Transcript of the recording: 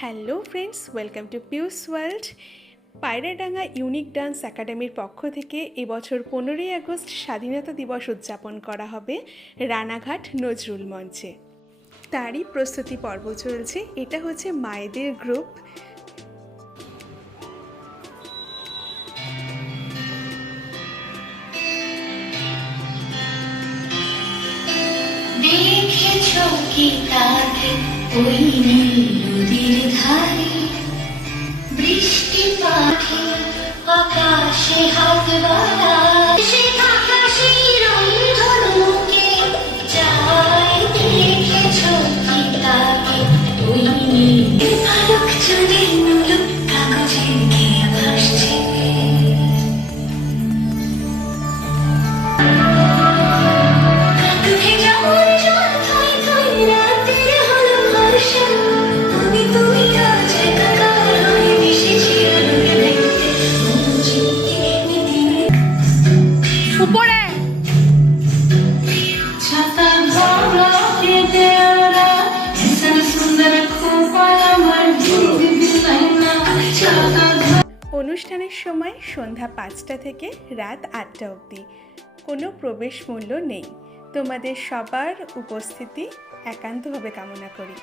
Hello friends, welcome to পিউস world. Payradanga unique dance একাডেমির পক্ষ থেকে এবছর 15ই আগস্ট স্বাধীনতা দিবস উদযাপন করা হবে রানাঘাট নজরুল মঞ্চে। তারই প্রস্তুতি পর্ব চলছে। এটা হচ্ছে মায়েদের গ্রুপ। দেখেছো কি তাকে ওই নীল নদীর ধারে, বৃষ্টি পাখি আকাশে হাত বাড়ায়, সে আকাশে রংধনুকে যায়। দেখেছো কি তাকে ওই নীল পালক চুলের নুলুক কাগজে গিয়ে ভাসছে। উপরে অনুষ্ঠানের সময় সন্ধ্যা 5টা থেকে রাত 8টা অবধি। কোনো প্রবেশ মূল্য নেই। তোমাদের সবার উপস্থিতি একান্তভাবে কামনা করি।